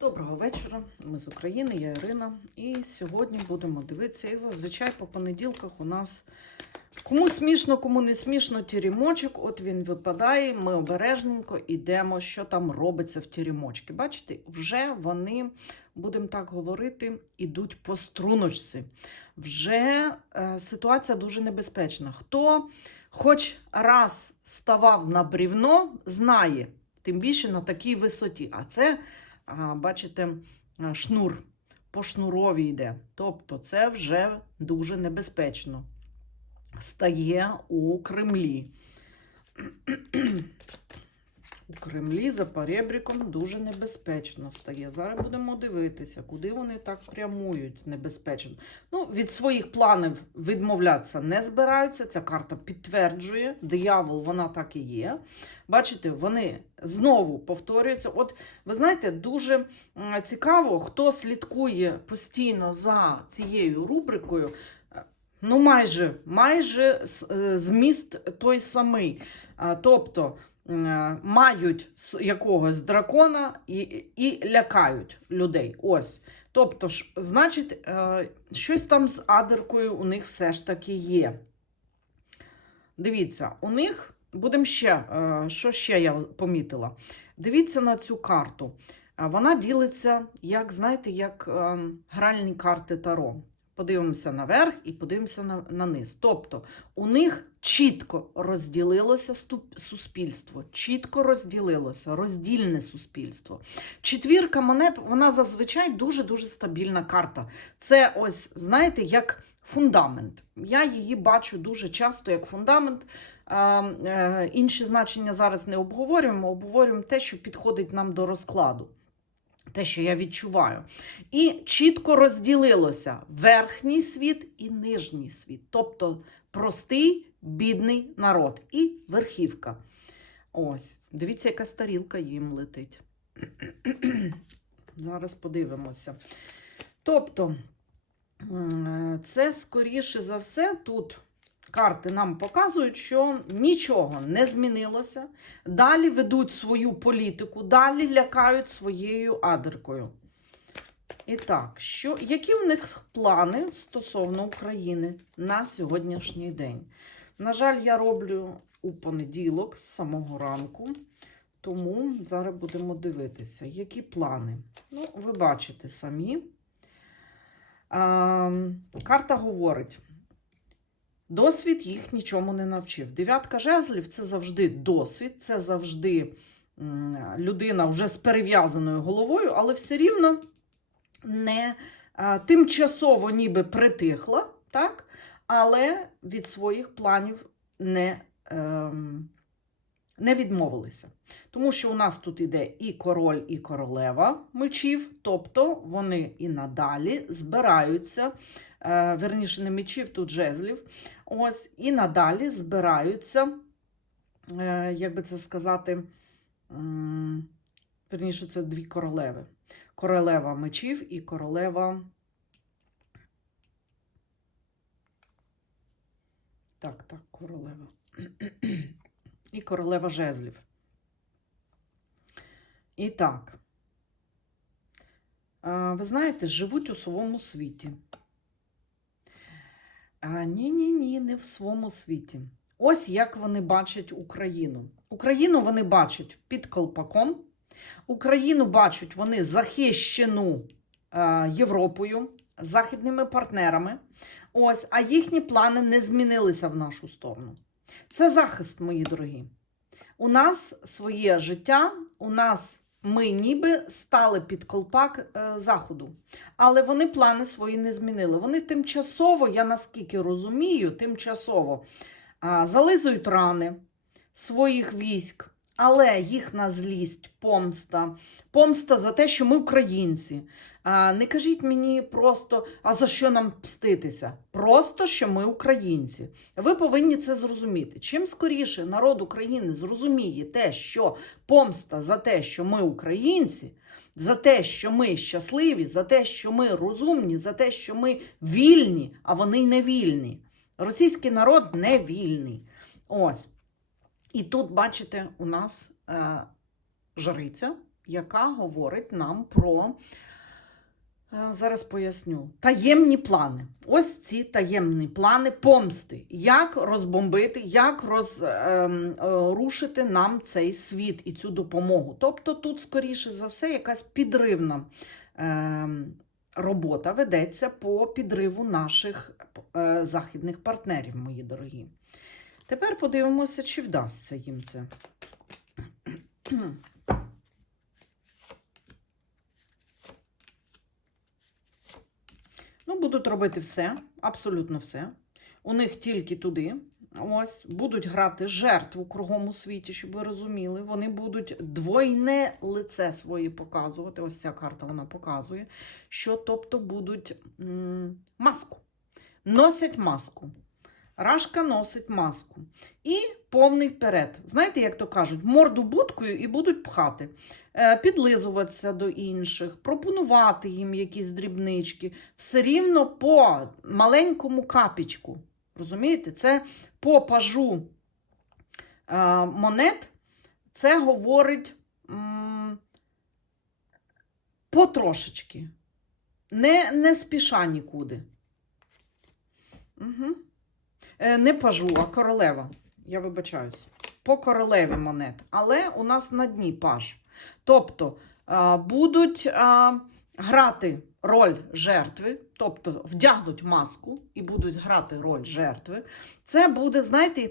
Доброго вечора. Ми з України, я Ірина. І сьогодні будемо дивитися, як зазвичай по понеділках у нас кому смішно, кому не смішно, тірімочок. От він випадає. Ми обережненько йдемо, що там робиться в тірімочки. Бачите, вже вони, будемо так говорити, ідуть по струночці. Вже е, ситуація дуже небезпечна. Хто хоч раз ставав на брівно, знає, тим більше на такій висоті. А це бачите, шнур по шнурові йде. Тобто це вже дуже небезпечно стає у Кремлі. У Кремлі за перебріком дуже небезпечно стає. Зараз будемо дивитися, куди вони так прямують небезпечно. Ну, від своїх планів відмовлятися не збираються. Ця карта підтверджує, диявол, вона так і є. Бачите, вони знову повторюються. От ви знаєте, дуже цікаво, хто слідкує постійно за цією рубрикою. Ну, майже, майже е, зміст той самий. Тобто мають якогось дракона і, і лякають людей. Ось. Тобто, ж, значить, е, щось там з адеркою у них все ж таки є. Дивіться, у них будемо ще, е, що ще я помітила. Дивіться на цю карту. Е, Вона ділиться, як, знаєте, як е, гральні карти Таро. Подивимося наверх і подивимося на, на низ. Тобто, у них чітко розділилося ступ- суспільство, чітко розділилося, роздільне суспільство. Четвірка монет, вона зазвичай дуже-дуже стабільна карта. Це ось, знаєте, як фундамент. Я її бачу дуже часто як фундамент. Е, інші значення зараз не обговорюємо, обговорюємо те, що підходить нам до розкладу. Те, що я відчуваю. І чітко розділилося верхній світ і нижній світ. Тобто простий, бідний народ і верхівка. Ось, дивіться, яка старілка їм летить. Зараз подивимося. Тобто, це скоріше за все тут. Карти нам показують, що нічого не змінилося. Далі ведуть свою політику, далі лякають своєю адеркою. І так, що, які у них плани стосовно України на сьогоднішній день? На жаль, я роблю у понеділок з самого ранку, тому зараз будемо дивитися, які плани. Ну, ви бачите самі. А, карта говорить. Досвід їх нічому не навчив. Дев'ятка жезлів це завжди досвід, це завжди людина вже з перев'язаною головою, але все рівно не тимчасово ніби притихла, так? але від своїх планів не, ем, не відмовилися. Тому що у нас тут іде і король, і королева мечів, тобто вони і надалі збираються, е, верніше не мечів, тут жезлів. Ось, і надалі збираються, е, як би це сказати, верніше, це дві королеви. Королева мечів і королева. Так, так, королева. І королева жезлів. І так. Ви знаєте, живуть у своєму світі. Ні, ні, не в своєму світі. Ось як вони бачать Україну. Україну вони бачать під колпаком. Україну бачать вони захищену Європою, західними партнерами. Ось, а їхні плани не змінилися в нашу сторону. Це захист, мої дорогі. У нас своє життя, у нас ми ніби стали під колпак е, заходу. Але вони плани свої не змінили. Вони тимчасово, я наскільки розумію, тимчасово зализують рани своїх військ, але їхня злість, помста, помста за те, що ми українці. Не кажіть мені просто, а за що нам пститися? Просто що ми українці. Ви повинні це зрозуміти. Чим скоріше народ України зрозуміє те, що помста за те, що ми українці, за те, що ми щасливі, за те, що ми розумні, за те, що ми вільні, а вони не вільні. Російський народ не вільний. Ось. І тут, бачите, у нас е, жриця, яка говорить нам про. Е, Зараз поясню. Таємні плани. Ось ці таємні плани помсти. Як розбомбити, як розрушити нам цей світ і цю допомогу. Тобто тут, скоріше за все, якась підривна ем, робота ведеться по підриву наших е, західних партнерів, мої дорогі. Тепер подивимося, чи вдасться їм це. Будуть робити все, абсолютно все. У них тільки туди. Ось будуть грати жертву у світі, щоб ви розуміли. Вони будуть двойне лице своє показувати. Ось ця карта вона показує, що тобто будуть м, маску. Носять маску. Рашка носить маску. І повний вперед. Знаєте, як то кажуть, морду будкою і будуть пхати, підлизуватися до інших, пропонувати їм якісь дрібнички. Все рівно по маленькому капічку. Розумієте? Це по пажу е, монет. Це говорить потрошечки. Не, не спіша нікуди. Угу. Е, не пажу, а королева. Я вибачаюсь. По королеві монет. Але у нас на дні паж. Тобто е, будуть е, грати роль жертви, тобто вдягнуть маску і будуть грати роль жертви. Це буде, знаєте,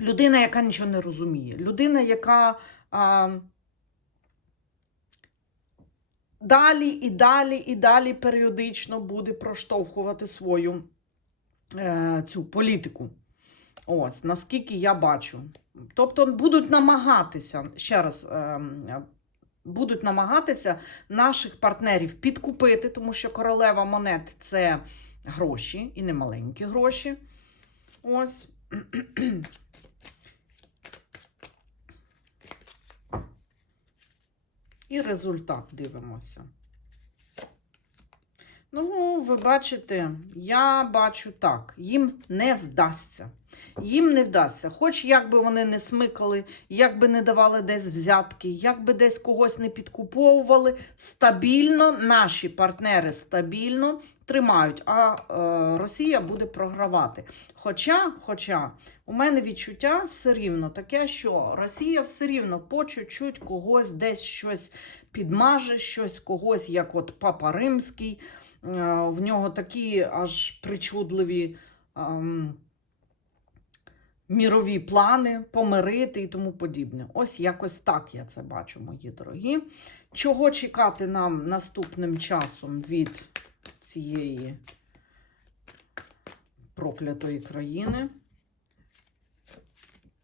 людина, яка нічого не розуміє. Людина, яка. е, Далі і далі, і далі періодично буде проштовхувати свою е, цю політику. Ось, наскільки я бачу. Тобто будуть намагатися, ще раз, е, будуть намагатися наших партнерів підкупити, тому що королева монет це гроші і не маленькі гроші. Ось. І результат дивимося. Ну, ви бачите, я бачу так, їм не вдасться. Їм не вдасться. Хоч як би вони не смикали, як би не давали десь взятки, як би десь когось не підкуповували, стабільно наші партнери стабільно тримають, а е, Росія буде програвати. Хоча, хоча у мене відчуття все рівно таке, що Росія все рівно по чуть-чуть когось десь щось підмаже, щось когось, як от Папа Римський. Е, В нього такі аж причудливі. ем, мірові плани, помирити і тому подібне. Ось якось так я це бачу, мої дорогі. Чого чекати нам наступним часом від цієї проклятої країни?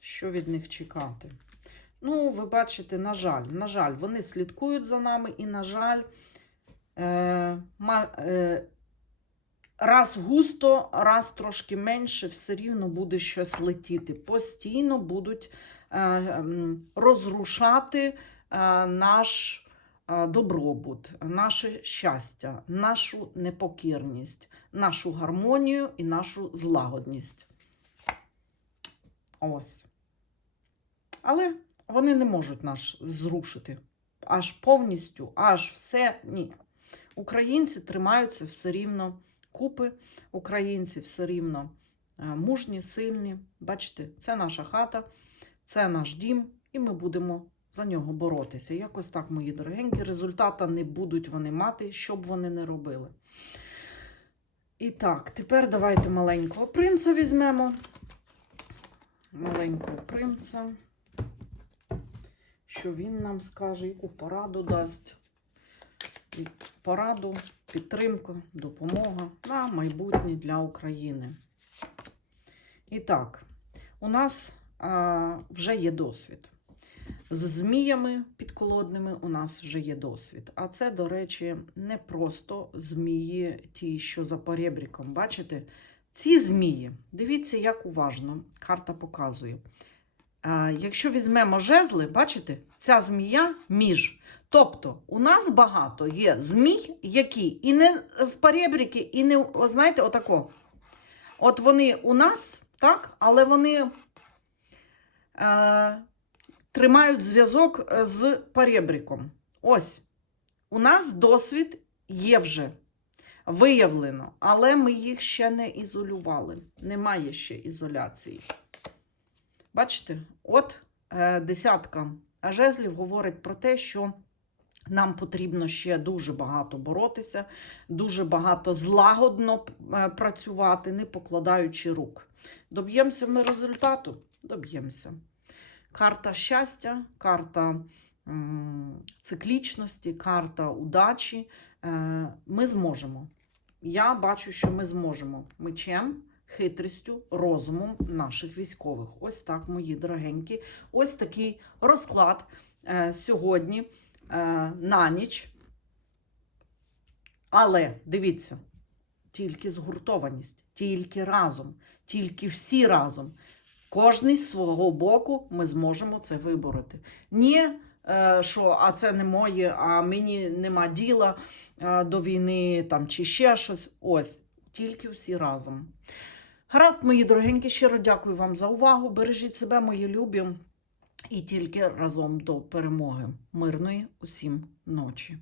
Що від них чекати? Ну, ви бачите, на жаль, на жаль, вони слідкують за нами, і, на жаль, раз густо, раз трошки менше, все рівно буде щось летіти. Постійно будуть е, розрушати е, наш е, добробут, наше щастя, нашу непокірність, нашу гармонію і нашу злагодність. Ось. Але вони не можуть нас зрушити аж повністю, аж все. Ні. Українці тримаються все рівно купи, українці все рівно е, мужні, сильні. Бачите, це наша хата, це наш дім, і ми будемо за нього боротися. Якось так, мої дорогенькі, результата не будуть вони мати, що б вони не робили. І так, тепер давайте маленького принца візьмемо. Маленького принца. Що він нам скаже, яку пораду дасть. Пораду, підтримку, допомога на майбутнє для України. І так, у нас а, вже є досвід. З зміями підколодними у нас вже є досвід. А це, до речі, не просто змії, ті, що за поребріком. Бачите? Ці змії, дивіться, як уважно карта показує. Якщо візьмемо жезли, бачите, ця змія між. Тобто, у нас багато є змій, які і не в поребріки, і не, знаєте, отако. От вони у нас, так, але вони е, тримають зв'язок е, з перебріком. Ось, у нас досвід є вже виявлено, але ми їх ще не ізолювали. Немає ще ізоляції. Бачите, от е, десятка жезлів говорить про те, що нам потрібно ще дуже багато боротися, дуже багато злагодно е, працювати, не покладаючи рук. Доб'ємося ми результату? Доб'ємося. Карта щастя, карта циклічності, карта удачі. Е, Ми зможемо. Я бачу, що ми зможемо мечем, хитрістю, розумом наших військових. Ось так, мої дорогенькі. Ось такий розклад е, сьогодні на ніч. Але дивіться, тільки згуртованість, тільки разом, тільки всі разом. Кожний з свого боку ми зможемо це вибороти. Ні, е, що а це не моє, а мені нема діла е, до війни там, чи ще щось. Ось, тільки всі разом. Гаразд, мої дорогенькі, щиро дякую вам за увагу. Бережіть себе, мої любі, і тільки разом до перемоги. Мирної усім ночі.